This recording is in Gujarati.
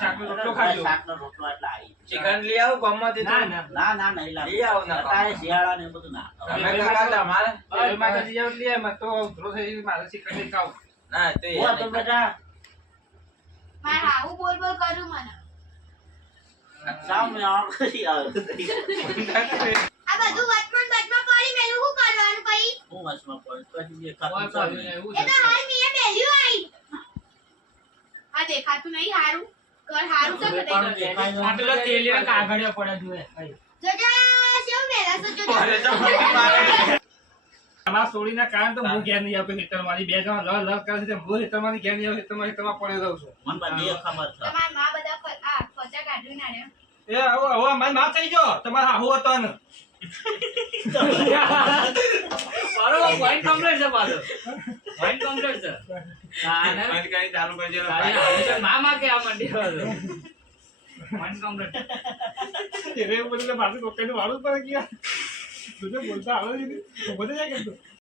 શાકનો રોટલો ખાજો. શાકનો રોટલો એટલે આવી ચિકન લઈ આવું ગમમાંથી ના તો? ના ના નહીં લાવ લઈ આવો ના તારે શિયાળા ને એ બધું ના અમે કાકા તમારે એ માટે લઈ આવ લે મત તો ઉધરો થઈ મારે ચિકન નહીં ખાવ. ના તો ઓ તો બેટા મારે હાવું બોલ બોલ કરું મને સામે આવ કરી આવે આ બધું વચમાં પડી મેલું શું કરવાનું પછી હું વાસમાં પડે કદી કોઈ દેખાતું પાડ્યું નહીં, એવું એ છે. તો હાલ મીએ બેલ્યું આઈ આ દેખાતું નહીં હારું કર હારું છે પણ કદાઈ દેખાય આ પેલા તેલીના કાગળિયા પડ્યા જુએ. જોજા શેવ બેલા સો જોજા અરે તો મારે તમારા સોળીના કારણ તો હું ઘેર નહીં આવતો ખેતરમાંથી. બે જણા લડ લડ કરે છે તે હું ખેતરમાંથી ઘેર નહીં આવતો, ખેતરમાં પડ્યો રહું છું. મન બધી ખબર છે તમાર માં બધા ફચા કાઢી નાડ્યા એ હવે મારી માફ થઈ ગયો તમારા હાહુ હતો ને. બરોબર પોઈન્ટ કમ્પ્લીટ છે પાછો પોઈન્ટ કમ્પ્લીટ છે હા ને બંધ કરી ચાલુ કરજો મામા કે આ મંડી વાળો પોઈન્ટ કમ્પ્લીટ એને એવું બધું માથું કોકાઈનું વાળું જ પડે કે યાર. તું તો બોલતા આવડે છે ને? હું બધે જાય કરતો.